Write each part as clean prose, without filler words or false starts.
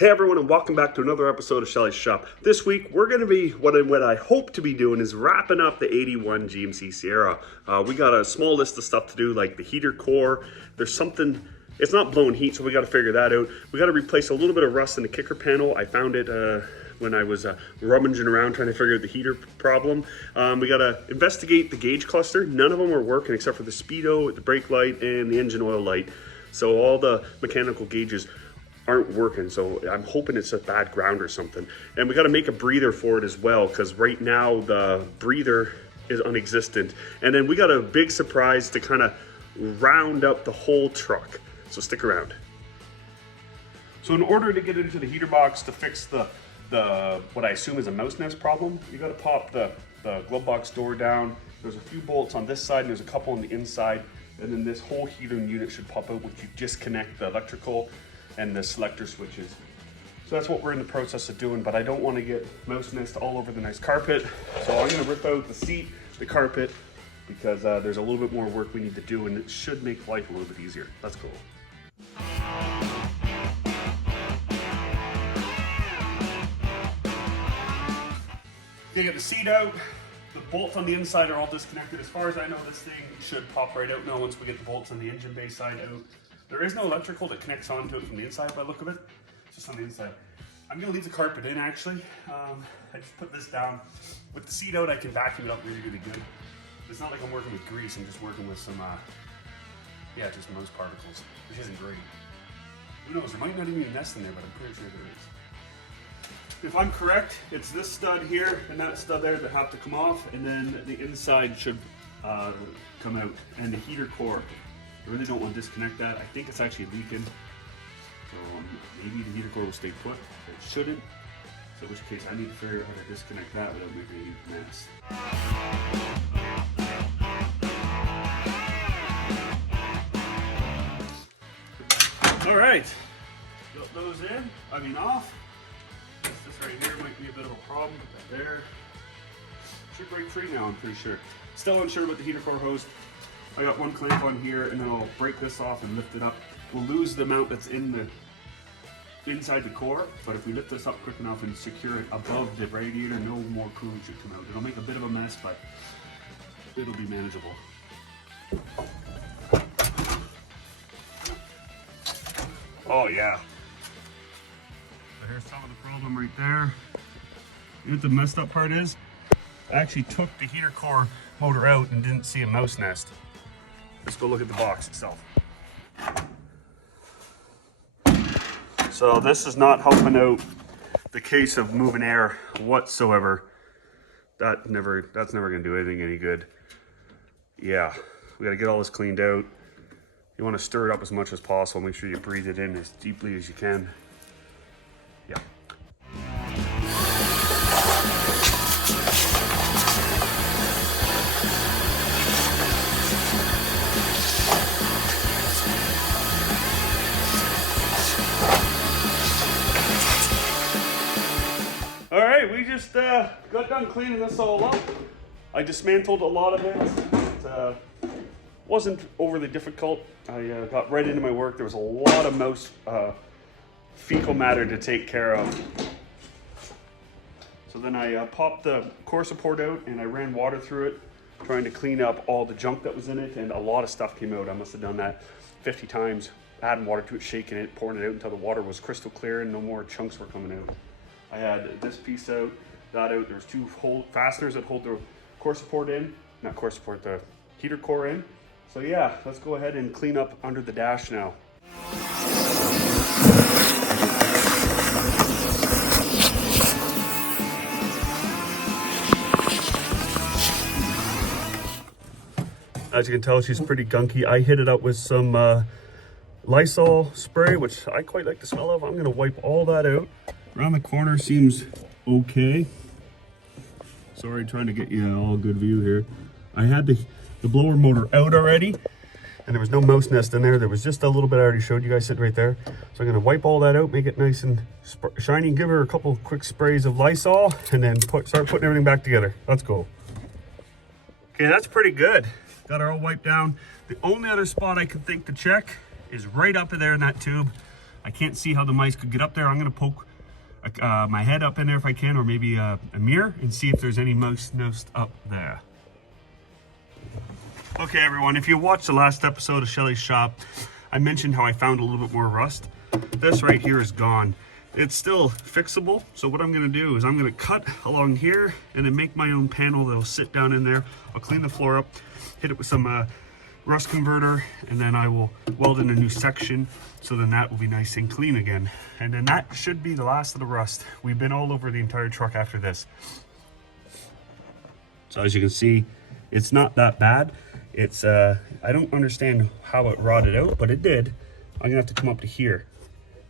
Hey everyone, and welcome back to another episode of Schelly's Shop. This week we're going to be, what I hope to be doing is wrapping up the 81 GMC Sierra. We got a small list of stuff to do, like the heater core. There's something, it's not blowing heat, so we got to figure that out. We got to replace a little bit of rust in the kicker panel. I found it when I was rummaging around trying to figure out the heater problem. We got to investigate the gauge cluster. None of them are working except for the speedo, the brake light, and the engine oil light. So all the mechanical gauges aren't working, so I'm hoping it's a bad ground or something. And we got to make a breather for it as well, because right now the breather is non-existent. And then we got a big surprise to kind of round up the whole truck, so stick around. So in order to get into the heater box to fix the what I assume is a mouse nest problem, you got to pop the glove box door down. There's a few bolts on this side and there's a couple on the inside, and then this whole heating unit should pop out, which you disconnect the electrical and the selector switches. So that's what we're in the process of doing, but I don't want to get mouse nest all over the nice carpet. So I'm going to rip out the seat, the carpet, because there's a little bit more work we need to do, and it should make life a little bit easier. Let's go. You get the seat out. The bolts on the inside are all disconnected. As far as I know, this thing should pop right out now once we get the bolts on the engine bay side out. There is no electrical that connects onto it from the inside by the look of it. It's just on the inside. I'm gonna leave the carpet in actually. I just put this down. With the seat out, I can vacuum it up really, really good. It's not like I'm working with grease, I'm just working with some, just mouse particles, which isn't great. Who knows, there might not even be a nest in there, but I'm pretty sure there is. If I'm correct, it's this stud here and that stud there that have to come off, and then the inside should come out, and the heater core. I really don't want to disconnect that. I think it's actually leaking. So maybe the heater core will stay put, but it shouldn't. So in which case I need to figure out how to disconnect that without making a huge mess. All right, got those in, off. This right here might be a bit of a problem, but there. Should break free now, I'm pretty sure. Still unsure about the heater core hose. I got one clamp on here, and then I'll break this off and lift it up. We'll lose the mount that's inside the core, but if we lift this up quick enough and secure it above the radiator, no more coolant should come out. It'll make a bit of a mess, but it'll be manageable. Oh yeah. So here's some of the problem right there. You know what the messed up part is? I actually took the heater core motor out and didn't see a mouse nest. Let's go look at the box itself. So this is not helping out the case of moving air whatsoever. That's never gonna do anything any good. Yeah, we gotta get all this cleaned out. You wanna stir it up as much as possible. Make sure you breathe it in as deeply as you can. Yeah. Alright, we just got done cleaning this all up. I dismantled a lot of it. It wasn't overly difficult. I got right into my work. There was a lot of mouse fecal matter to take care of. So then I popped the core support out and I ran water through it, trying to clean up all the junk that was in it, and a lot of stuff came out. I must have done that 50 times, adding water to it, shaking it, pouring it out until the water was crystal clear and no more chunks were coming out. I had this piece out, that out. There's two fasteners that hold the core support in, not core support, the heater core in. So yeah, let's go ahead and clean up under the dash now. As you can tell, she's pretty gunky. I hit it up with some Lysol spray, which I quite like the smell of. I'm gonna wipe all that out. Around the corner seems okay. Sorry, trying to get you all good view here. I had the blower motor out already, and there was no mouse nest in there. There was just a little bit I already showed you guys sitting right there. So I'm gonna wipe all that out, make it nice and shiny, give her a couple quick sprays of Lysol, and then start putting everything back together. Let's go. Okay, that's pretty good. Got her all wiped down. The only other spot I could think to check is right up in there in that tube. I can't see how the mice could get up there. I'm gonna poke my head up in there if I can, or maybe a mirror, and see if there's any mouse nest up there. Okay everyone, if you watched the last episode of Shelly's shop, I mentioned how I found a little bit more rust. This right here is gone. It's still fixable, so what I'm gonna do is I'm gonna cut along here and then make my own panel that'll sit down in there. I'll clean the floor up, hit it with some rust converter, and then I will weld in a new section, so then that will be nice and clean again. And then that should be the last of the rust. We've been all over the entire truck after this. So as you can see, it's not that bad. It's, I don't understand how it rotted out, but it did. I'm gonna have to come up to here,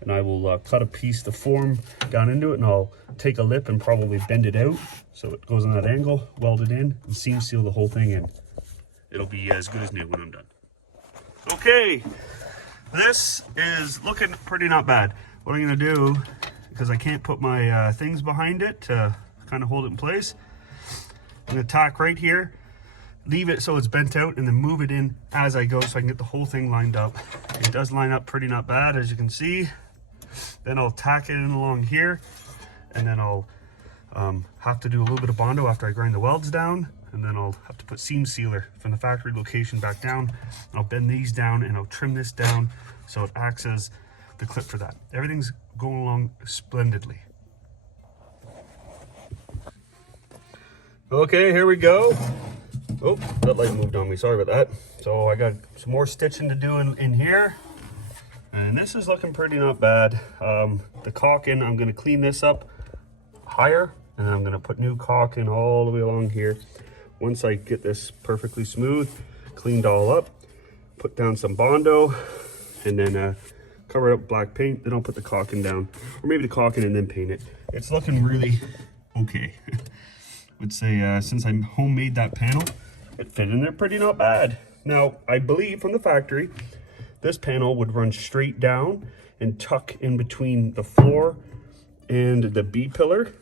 and I will cut a piece to form down into it, and I'll take a lip and probably bend it out so it goes on that angle, weld it in, and seam seal the whole thing in. It'll be as good as new when I'm done. Okay, this is looking pretty not bad. What I'm gonna do, because I can't put my things behind it to kind of hold it in place, I'm gonna tack right here, leave it so it's bent out, and then move it in as I go so I can get the whole thing lined up. It does line up pretty not bad, as you can see. Then I'll tack it in along here, and then I'll have to do a little bit of Bondo after I grind the welds down, and then I'll have to put seam sealer from the factory location back down. I'll bend these down and I'll trim this down so it acts as the clip for that. Everything's going along splendidly. Okay, here we go. Oh, that light moved on me, sorry about that. So I got some more stitching to do in here. And this is looking pretty not bad. The caulking, I'm gonna clean this up higher, and I'm gonna put new caulking all the way along here. Once I get this perfectly smooth, cleaned all up, put down some Bondo, and then cover it up with black paint, then I'll put the caulking down, or maybe the caulking and then paint it. It's looking really okay. Would say since I homemade that panel, it fit in there pretty not bad. Now, I believe from the factory, this panel would run straight down and tuck in between the floor and the B-pillar.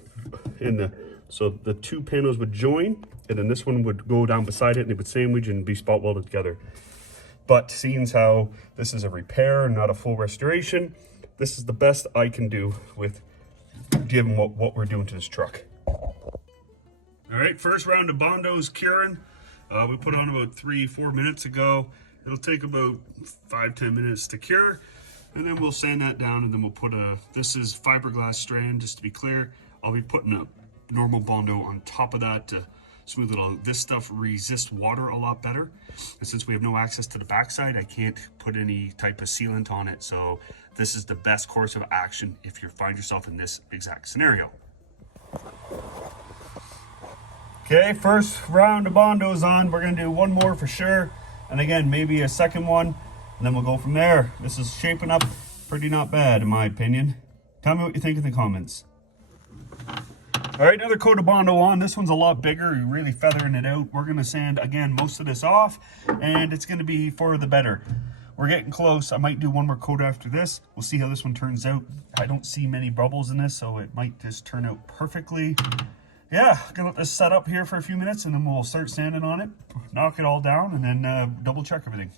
So the two panels would join, and then this one would go down beside it, and it would sandwich and be spot welded together. But seeing as how this is a repair and not a full restoration, this is the best I can do with given what we're doing to this truck. All right, first round of Bondo's curing. We put on about 3-4 minutes ago. It'll take about 5-10 minutes to cure, and then we'll sand that down, and then we'll put this is fiberglass strand, just to be clear. I'll be putting a normal Bondo on top of that to smooth it all. This stuff resists water a lot better, and since we have no access to the backside, I can't put any type of sealant on it, so this is the best course of action if you find yourself in this exact scenario. Okay, first round of Bondo's on. We're gonna do one more for sure, and again, maybe a second one, and then we'll go from there. This is shaping up pretty not bad, in my opinion. Tell me what you think in the comments. All right, another coat of Bondo on. This one's a lot bigger. You're really feathering it out. We're gonna sand, again, most of this off, and it's gonna be for the better. We're getting close. I might do one more coat after this. We'll see how this one turns out. I don't see many bubbles in this, so it might just turn out perfectly. Yeah, gonna let this set up here for a few minutes, and then we'll start sanding on it, knock it all down, and then double check everything.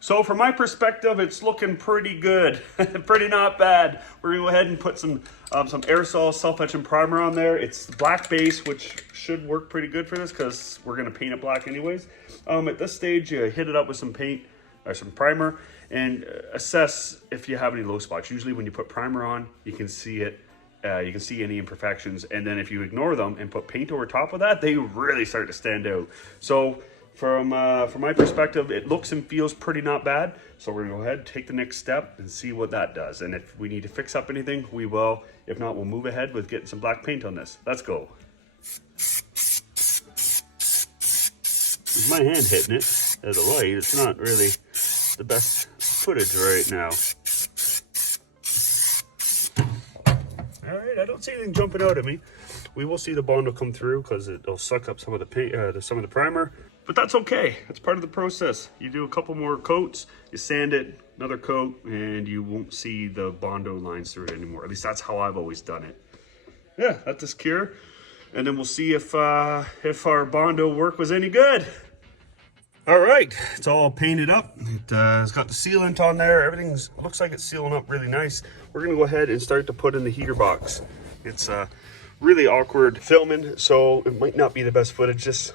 So from my perspective, it's looking pretty good, pretty not bad. We're gonna go ahead and put some aerosol self-etching primer on there. It's black base, which should work pretty good for this because we're gonna paint it black anyways. At this stage, you hit it up with some paint or some primer and assess if you have any low spots. Usually when you put primer on, you can see it. You can see any imperfections, and then if you ignore them and put paint over top of that, they really start to stand out. So from my perspective, it looks and feels pretty not bad. So we're gonna go ahead, take the next step, and see what that does. And if we need to fix up anything, we will. If not, we'll move ahead with getting some black paint on this. Let's go. With my hand hitting it as a light, it's not really the best footage right now. All right, I don't see anything jumping out at me. We will see the Bondo come through because it'll suck up some of the paint, some of the primer. But that's okay. That's part of the process. You do a couple more coats, you sand it, another coat, and you won't see the Bondo lines through it anymore. At least that's how I've always done it. Yeah, let this cure, and then we'll see if our Bondo work was any good. All right, it's all painted up. It's got the sealant on there. Everything's looks like it's sealing up really nice. We're gonna go ahead and start to put in the heater box. It's really awkward filming, so it might not be the best footage. Just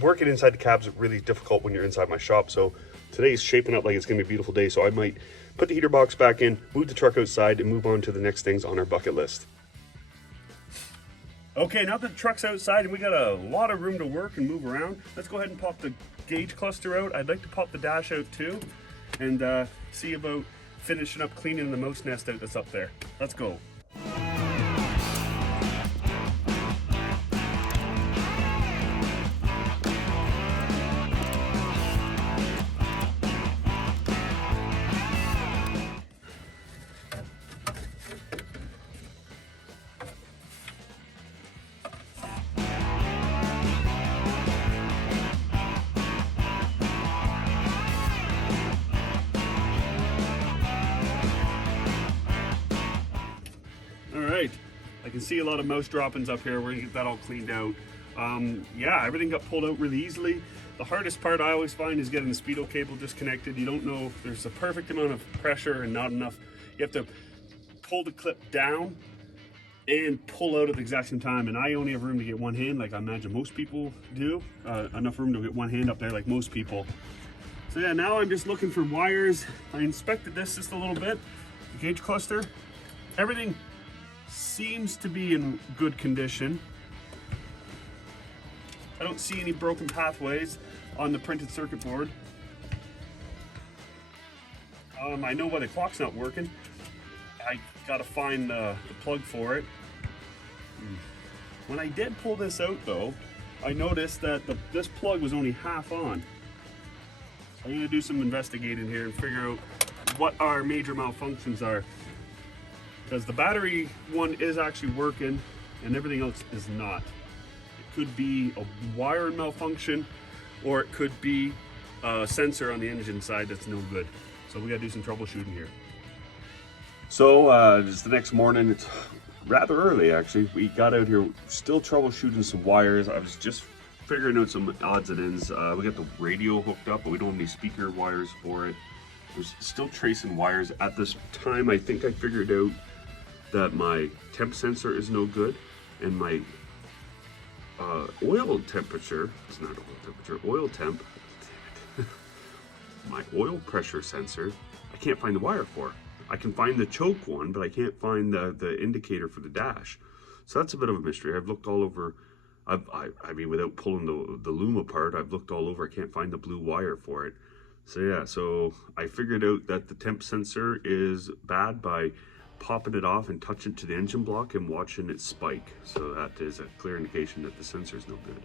working inside the cab's really difficult when you're inside my shop. So today's shaping up like it's gonna be a beautiful day. So I might put the heater box back in, move the truck outside, and move on to the next things on our bucket list. Okay, now that the truck's outside and we got a lot of room to work and move around, let's go ahead and pop the gauge cluster out. I'd like to pop the dash out too, and see about finishing up cleaning the mouse nest out that's up there. Let's go. Right, I can see a lot of mouse droppings up here. We're gonna get that all cleaned out. Yeah, everything got pulled out really easily. The hardest part I always find is getting the speedo cable disconnected. You don't know if there's a perfect amount of pressure and not enough. You have to pull the clip down and pull out at the exact same time, and I only have room to get one hand like I imagine most people do. Enough room to get one hand up there like most people. So yeah, now I'm just looking for wires. I inspected this just a little bit. The gauge cluster, everything seems to be in good condition. I don't see any broken pathways on the printed circuit board. I know why the clock's not working. I gotta find the plug for it. When I did pull this out though, I noticed that this plug was only half on. So I'm gonna do some investigating here and figure out what our major malfunctions are. Because the battery one is actually working and everything else is not. It could be a wire malfunction, or it could be a sensor on the engine side that's no good. So we gotta do some troubleshooting here. So it's the next morning. It's rather early actually. We got out here still troubleshooting some wires. I was just figuring out some odds and ends. We got the radio hooked up, but we don't have any speaker wires for it. We're still tracing wires. At this time, I think I figured out that my temp sensor is no good, and my oil temperature, it's not oil temperature, oil temp, my oil pressure sensor, I can't find the wire for. I can find the choke one, but I can't find the indicator for the dash. So that's a bit of a mystery. I've looked all over, I mean, without pulling the loom apart, I've looked all over, I can't find the blue wire for it. So yeah, so I figured out that the temp sensor is bad by popping it off and touching it to the engine block and watching it spike. So that is a clear indication that the sensor is no good.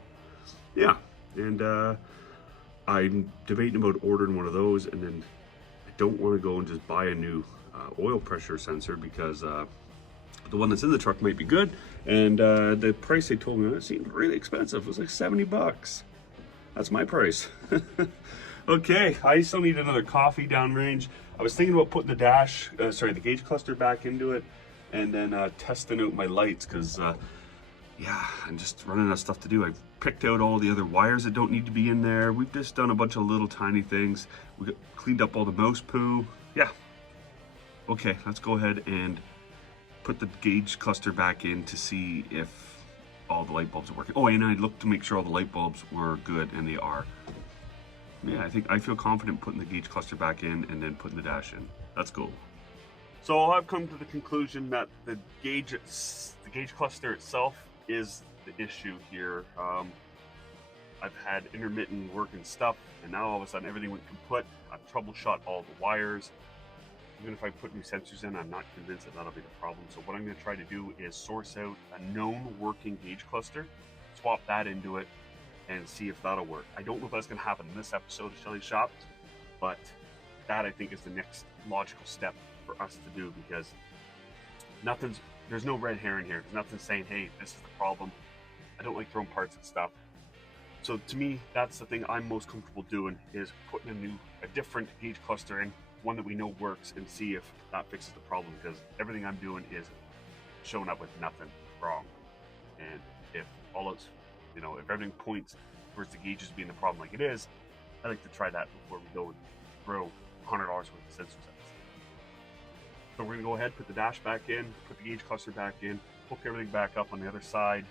Yeah, and I'm debating about ordering one of those, and then I don't want to go and just buy a new oil pressure sensor because the one that's in the truck might be good, and the price they told me, it seemed really expensive. It was like 70 bucks. That's my price. Okay, I still need another coffee downrange. I was thinking about putting the dash, the gauge cluster back into it, and then testing out my lights, because yeah, I'm just running out of stuff to do. I've picked out all the other wires that don't need to be in there. We've just done a bunch of little tiny things. We got cleaned up all the mouse poo. Yeah. Okay, let's go ahead and put the gauge cluster back in to see if all the light bulbs are working. Oh, and I looked to make sure all the light bulbs were good, and they are. Yeah, I feel confident putting the gauge cluster back in and then putting the dash in. Let's go. So I've come to the conclusion that the gauge cluster itself is the issue here. I've had intermittent work and stuff, and now all of a sudden everything went kaput. I've troubleshot all the wires. Even if I put new sensors in, I'm not convinced that that'll be the problem. So what I'm going to try to do is source out a known working gauge cluster, swap that into it, and see if that'll work. I don't know if that's going to happen in this episode of Schelly's Shop, but that I think is the next logical step for us to do, because there's no red herring here. There's nothing saying, hey, this is the problem. I don't like throwing parts at stuff. So to me, that's the thing I'm most comfortable doing, is putting a different gauge cluster in, one that we know works, and see if that fixes the problem, because everything I'm doing is showing up with nothing wrong. And if all its, if everything points towards the gauges being the problem like it is, I like to try that before we go and throw $100 worth of sensor sets. So we're gonna go ahead, put the dash back in, put the gauge cluster back in, hook everything back up on the other side,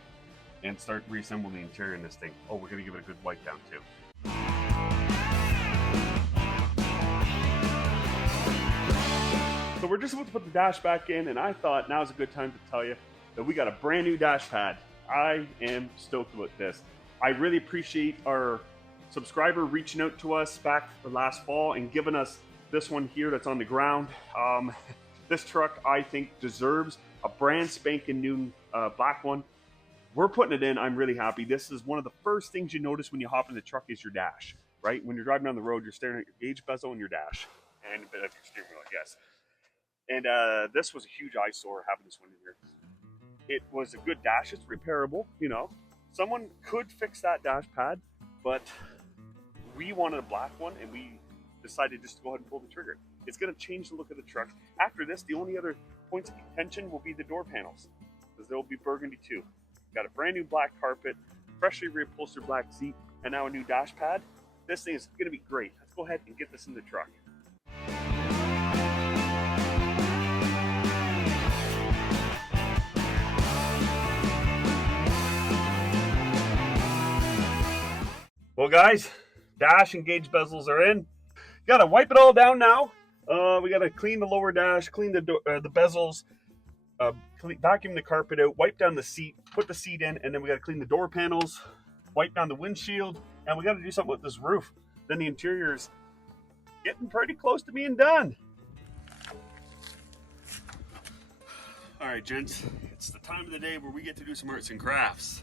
and start reassembling the interior in this thing. Oh, we're gonna give it a good wipe down too. So we're just about to put the dash back in, and I thought now's a good time to tell you that we got a brand new dash pad. I am stoked about this. I really appreciate our subscriber reaching out to us back last fall and giving us this one here that's on the ground. This truck, I think, deserves a brand spanking new black one. We're putting it in. I'm really happy. This is one of the first things you notice when you hop in the truck is your dash, right? When you're driving down the road, you're staring at your gauge bezel and your dash, and a bit of your steering wheel, I guess. And this was a huge eyesore having this one in here. It was a good dash. It's repairable, you know. Someone could fix that dash pad, but we wanted a black one, and we decided just to go ahead and pull the trigger. It's going to change the look of the truck. After this, the only other points of contention will be the door panels, because they'll be burgundy too. Got a brand new black carpet, freshly reupholstered black seat, and now a new dash pad. This thing is going to be great. Let's go ahead and get this in the truck. Well, guys, dash and gauge bezels are in. Got to wipe it all down now. We got to clean the lower dash, clean the bezels, vacuum the carpet out, wipe down the seat, put the seat in, and then we got to clean the door panels, wipe down the windshield, and we got to do something with this roof. Then the interior's getting pretty close to being done. All right, gents, it's the time of the day where we get to do some arts and crafts.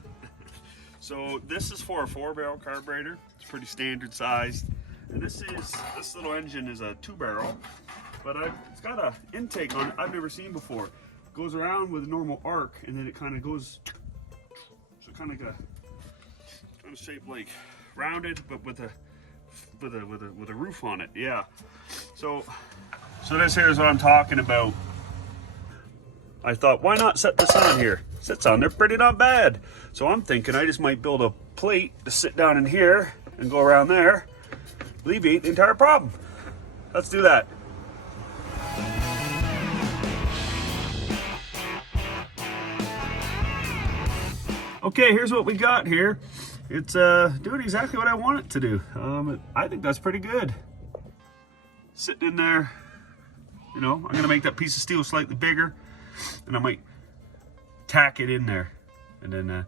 So this is for a 4-barrel carburetor. It's pretty standard sized. And this little engine is a 2-barrel, but it's got an intake on it I've never seen before. It goes around with a normal arc, and then it kind of goes, so kind of shaped like rounded, but with a roof on it. Yeah. So this here is what I'm talking about. I thought, why not set this on here? Sits on there pretty not bad. So I'm thinking I just might build a plate to sit down in here and go around there, alleviate the entire problem. Let's do that. Okay, here's what we got here. It's doing exactly what I want it to do. I think that's pretty good. Sitting in there, you know, I'm gonna make that piece of steel slightly bigger, and I might tack it in there, and then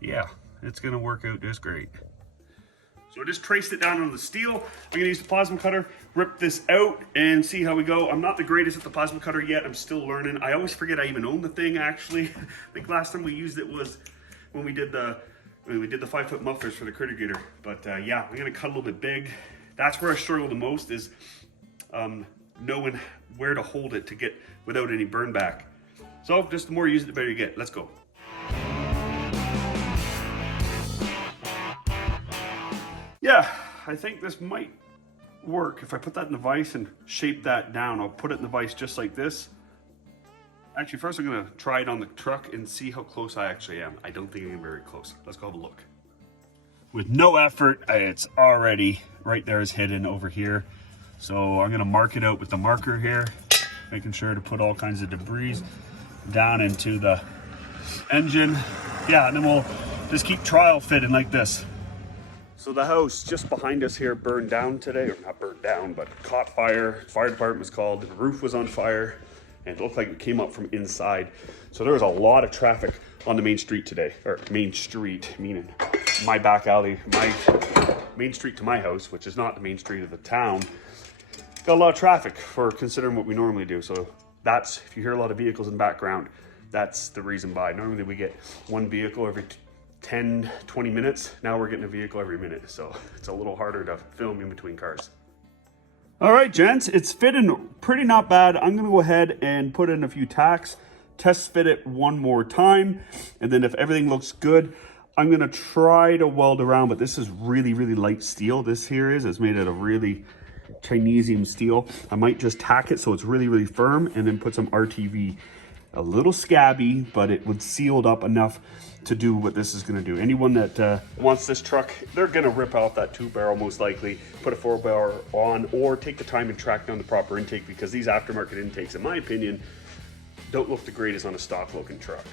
yeah, it's gonna work out just great. So I just traced it down on the steel. I'm gonna use the plasma cutter, rip this out, and see how we go. I'm not the greatest at the plasma cutter yet. I'm still learning. I always forget I even own the thing, actually. I think last time we used it was when we did the 5-foot mufflers for the critter getter. But yeah, I'm gonna cut a little bit big. That's where I struggle the most, is knowing where to hold it to get without any burn back. So just the more you use it, the better you get. Let's go. Yeah, I think this might work. If I put that in the vise and shape that down, I'll put it in the vise just like this. Actually, first I'm gonna try it on the truck and see how close I actually am. I don't think I'm very close. Let's go have a look. With no effort, it's already right there, is hidden over here. So I'm gonna mark it out with the marker here, making sure to put all kinds of debris down into the engine. Yeah, and then we'll just keep trial fitting like this. So the house just behind us here burned down today, or not burned down, but caught fire. Fire department was called, the roof was on fire, and it looked like it came up from inside. So there was a lot of traffic on the main street today, or main street, meaning my back alley, my main street to my house, which is not the main street of the town. Got a lot of traffic for considering what we normally do. So that's, if you hear a lot of vehicles in the background, that's the reason why. Normally we get one vehicle every 10, 20 minutes. Now we're getting a vehicle every minute. So it's a little harder to film in between cars. All right, gents, it's fitting pretty not bad. I'm gonna go ahead and put in a few tacks, test fit it one more time. And then if everything looks good, I'm gonna try to weld around, but this is really, really light steel. This here is made out of really Chinesium steel. I might just tack it so it's really, really firm, and then put some RTV a little scabby, but it would sealed up enough to do what this is going to do. Anyone that wants this truck, they're going to rip out that 2-barrel most likely, put a 4-barrel on, or take the time and track down the proper intake, because these aftermarket intakes, in my opinion, don't look the greatest on a stock looking truck.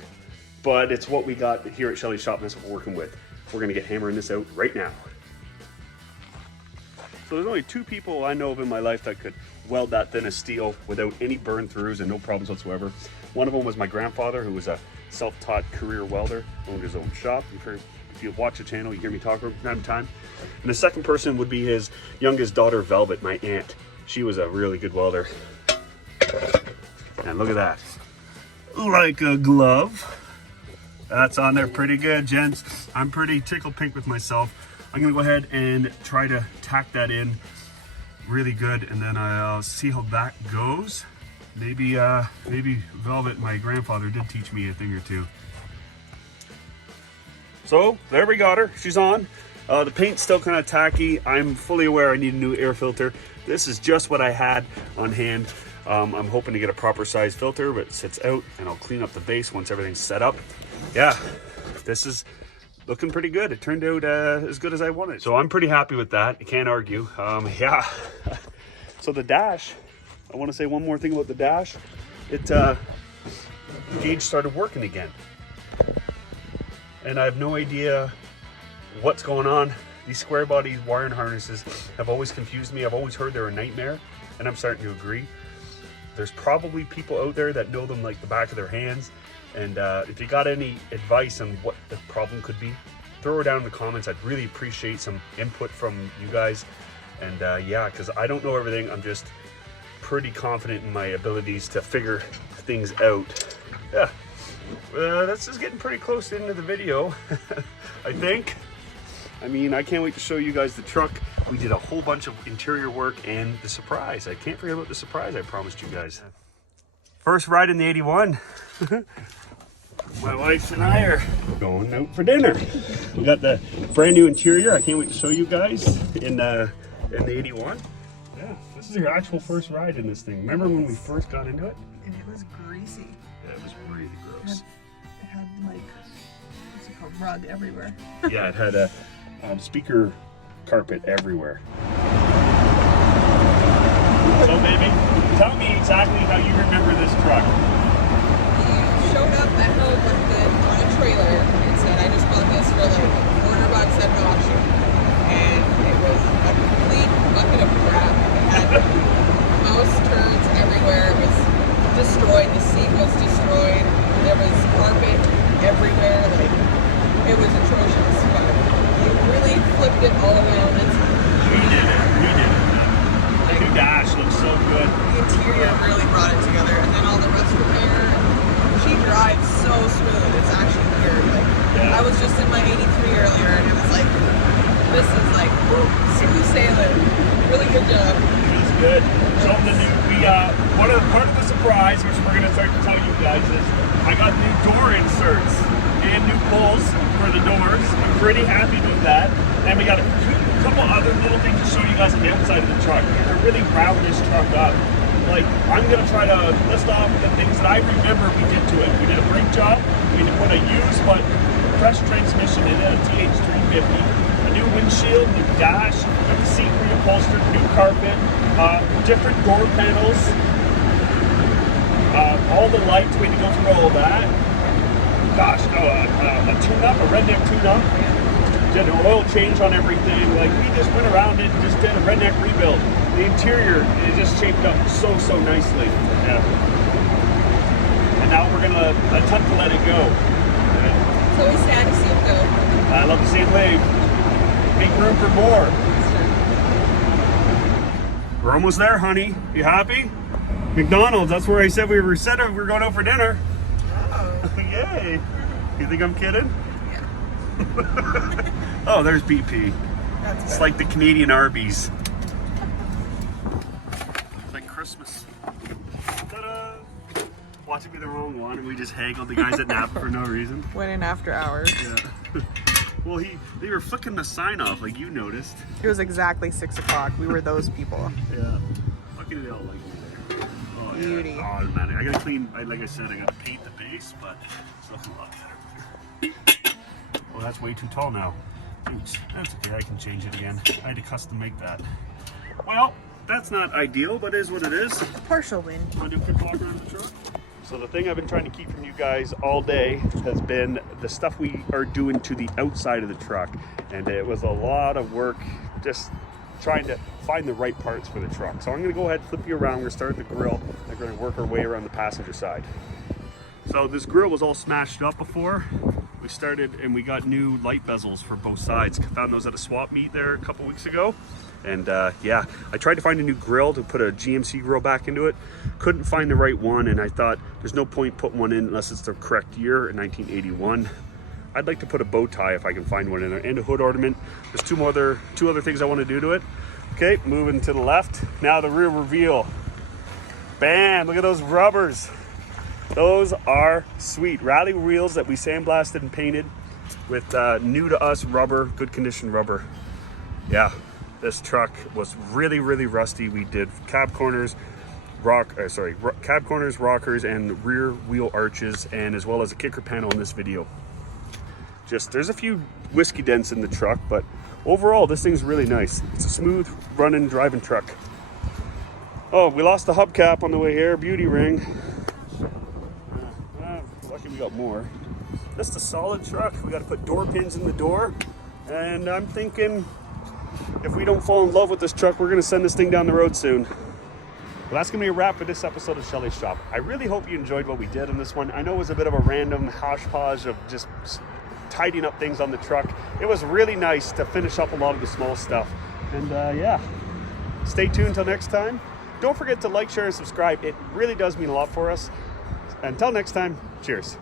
But it's what we got here at Schelly's shop, and that's what we're working with. We're going to get hammering this out right now. So there's only 2 people I know of in my life that could weld that thin as steel without any burn throughs and no problems whatsoever. One of them was my grandfather, who was a self-taught career welder, owned his own shop. If you watch the channel, you hear me talk from time to time. And the second person would be his youngest daughter, Velvet, my aunt. She was a really good welder. And look at that. Like a glove. That's on there pretty good, gents. I'm pretty tickled pink with myself. I'm gonna go ahead and try to tack that in really good, and then I'll see how that goes. Maybe Velvet, my grandfather, did teach me a thing or two. So there we got her, she's on. The paint's still kind of tacky. I'm fully aware I need a new air filter. This is just what I had on hand. I'm hoping to get a proper size filter, but it sits out, and I'll clean up the base once everything's set up. Yeah, this is looking pretty good. It turned out as good as I wanted. So I'm pretty happy with that. I can't argue. Yeah. So the dash, I want to say one more thing about the dash. The gauge started working again. And I have no idea what's going on. These square body wiring harnesses have always confused me. I've always heard they're a nightmare, and I'm starting to agree. There's probably people out there that know them like the back of their hands. And if you got any advice on what the problem could be, throw it down in the comments. I'd really appreciate some input from you guys. And yeah, because I don't know everything. I'm just pretty confident in my abilities to figure things out. Yeah, this is getting pretty close into the video, I think. I mean, I can't wait to show you guys the truck. We did a whole bunch of interior work and the surprise. I can't forget about the surprise I promised you guys. First ride in the 81. My wife and I are going out for dinner. We got the brand new interior. I can't wait to show you guys in the 81. Yeah, this is your actual first ride in this thing. Remember when we first got into it? And it was greasy. Yeah, it was really gross. It had like, what's it called, rug everywhere. Yeah, it had a speaker carpet everywhere. So baby, tell me exactly how you remember this truck. Showed up at home on a trailer and said, I just bought this for like $400 at an auction. And it was a complete bucket of crap. It had mouse turds everywhere. It was destroyed. The seat was destroyed. There was carpet everywhere. Like, it was atrocious. But you really flipped it all around. We did it. The new dash looks so good. The interior really brought it together. And then all the rust repair. She drives so smooth, it's actually weird. Like, yeah. I was just in my 83 earlier, and it was like, this is like, woo, smooth sailing. Really good job. It was good. So the new, part of the surprise, which we're gonna start to tell you guys, is I got new door inserts and new pulls for the doors. I'm pretty happy with that. And we got a couple other little things to show you guys on the outside of the truck. We're gonna really round this truck up. Like, I'm gonna try to list off the things that I remember we did to it. We did a brake job, we put a used but fresh transmission in it, a TH350, a new windshield, new dash, got the seat reupholstered, new carpet, different door panels, all the lights, we had to go through all of that. Gosh, a tune-up, a redneck tune-up. Did an oil change on everything. Like, we just went around it and just did a redneck rebuild. The interior, it just shaped up so nicely. Yeah. And now we're gonna attempt to let it go. It's always sad to see it go. I love to see it leave. Make room for more. We're almost there, honey. You happy? McDonald's, that's where I said we were going out for dinner. Oh. Yay. You think I'm kidding? Yeah. Oh, there's BP. It's like the Canadian Arby's. It's like Christmas. Ta-da! Watch it be the wrong one, and we just haggled the guys at Napa for no reason. Went in after hours. Yeah. Well, they were flicking the sign off, like you noticed. It was exactly 6 o'clock. We were those people. Yeah. Lucky they all like me there. Oh beauty. Yeah. Oh man, I gotta clean. Like I said, I gotta paint the base, but it's looking a lot better. Oh, that's way too tall now. Oops, that's okay. I can change it again. I had to custom make that. Well, that's not ideal, but it is what it is. Partial win. Want to do a quick walk around the truck? So the thing I've been trying to keep from you guys all day has been the stuff we are doing to the outside of the truck. And it was a lot of work just trying to find the right parts for the truck. So I'm gonna go ahead and flip you around. We're gonna start at the grill. We're gonna work our way around the passenger side. So this grill was all smashed up before. We started and we got new light bezels for both sides. Found those at a swap meet there a couple weeks ago. And yeah, I tried to find a new grill to put a GMC grill back into it. Couldn't find the right one, and I thought there's no point putting one in unless it's the correct year, 1981. I'd like to put a bow tie if I can find one in there, and a hood ornament. There's two other things I want to do to it. Okay, moving to the left. Now the rear reveal. Bam, look at those rubbers. Those are sweet. Rally wheels that we sandblasted and painted with new to us rubber, good condition rubber. Yeah. This truck was really, really rusty. We did cab corners, cab corners, rockers, and rear wheel arches, and as well as a kicker panel in this video. Just, there's a few whiskey dents in the truck, but overall, this thing's really nice. It's a smooth running, driving truck. Oh, we lost the hubcap on the way here, beauty ring. Lucky we got more. Just a solid truck. We got to put door pins in the door, and I'm thinking, if we don't fall in love with this truck, we're going to send this thing down the road soon. Well, that's going to be a wrap for this episode of Schelly's Shop. I really hope you enjoyed what we did on this one. I know it was a bit of a random hodgepodge of just tidying up things on the truck. It was really nice to finish up a lot of the small stuff. And yeah, stay tuned until next time. Don't forget to like, share, and subscribe. It really does mean a lot for us. Until next time, cheers.